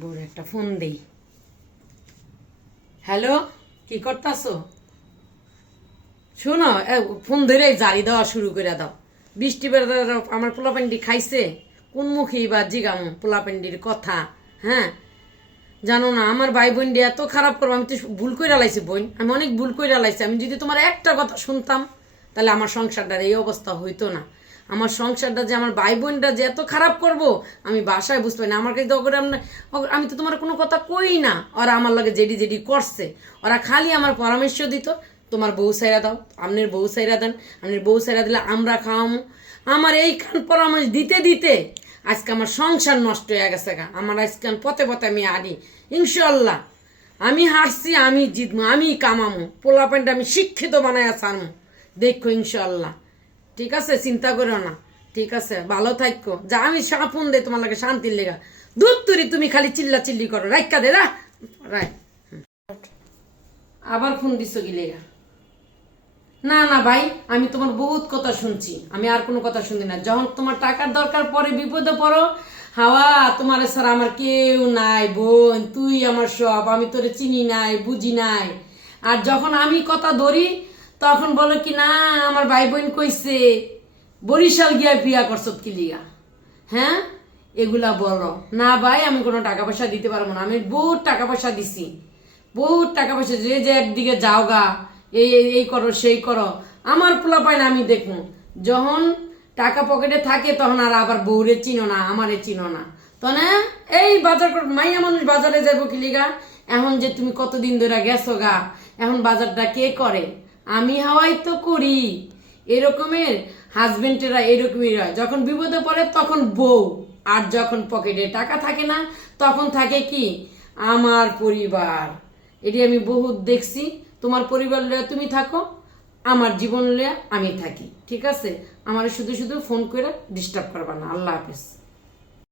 বউর একটা ফোন দেই। হ্যালো, কি শোনো ফোন ধরে জারি দেওয়া শুরু করে দাও। বৃষ্টি বেড়ে আমার খাইছে। কোন মুখে বা জিগাম পোলাপান্ডির কথা হ্যাঁ? জানো না, আমার ভাই বোন এত খারাপ করব, আমি তো ভুল করে লাইছি বোন। আমি অনেক ভুল করে লাইছি। আমি যদি তোমার একটা কথা শুনতাম, তাহলে আমার সংসারটার এই অবস্থা হইতো না। আমার সংসারটা যে আমার ভাই বোনটা যে এত খারাপ করব, আমি বাসায় বুঝতে পারি না। আমার কাছে আমরা- আমি তো তোমার কোনো কথা কই না। ওরা আমার লগে জেডি জেডি করছে। ওরা খালি আমার পরামর্শ দিত, তোমার বউ সাইরা দাও আপনার বউ সাইরা দেন আপনার বউ সাইরা দিলে আমরা খাওয়ামো। আমার এই কান পরামর্শ দিতে দিতে আজকে আমার সংসার নষ্ট হয়ে গেছে গা। আমার আজকে পথে পথে আমি আনি ইনশাল্লাহ আমি হারছি আমি জিতবো আমি কামামো। পোলা প্যান্ট আমি শিক্ষিত বানায় সারমো দেখো ইনশাল্লাহ ঠিক আছে, চিন্তা করো না। ঠিক আছে, ভালো থাকো যা, আমি সাপুন দে তোমার লাগে শান্তির লেগা। দুধ তুরি, তুমি খালি চিল্লা চিল্লি করো। রাইকা দে রা রাই আবার ফোন দিছো কি না না ভাই, আমি তোমার বহুত কথা শুনছি। আমি আর কোনো কথা শুনি না। যখন তোমার টাকার দরকার পরে বিপদে পড়ো, হাওয়া, তোমার স্যার আমার কেউ নাই, বোন। তুই আমার সব, আমি তোরে চিনি নাই, বুঝি নাই। আর যখন আমি কথা ধরি তখন বলো কি, না, আমার ভাই বোন কইছে, বরিশাল গিয়া বিয়া করছ কি লিগা? হ্যাঁ? এগুলা বলো। না ভাই, আমি কোনো টাকা পয়সা দিতে পারব না। আমি বহুত টাকা পয়সা দিছি। বহুত টাকা পয়সা যে যে একদিকে যাও গা এই, এই- করো, সেই করো। আমার পোলা পায় না, আমি দেখব যখন টাকা পকেটে থাকে, তখন আর আবার বউরে চিনো না, আমারে চিনো না। তো না, এই বাজার মাইয়া মানুষ বাজারে যাব কি কিলিগা এখন যে তুমি কতদিন ধরে গেছো গা, এখন বাজারটা কে করে? আমি হাওয়াই তো করি। এরকমের হাজবেন্ডেরা এরকমই হয়। যখন বিপদে পড়ে তখন বউ, আর যখন পকেটে টাকা থাকে না তখন থাকে কি? আমার পরিবার। এটি আমি বহুত দেখছি। তোমার পরিবার লইয়া তুমি থাকো, আমার জীবন লইয়া আমি থাকি। ঠিক আছে? আমার শুধু শুধু ফোন করে ডিস্টার্ব করবা না। আল্লাহ হাফেজ।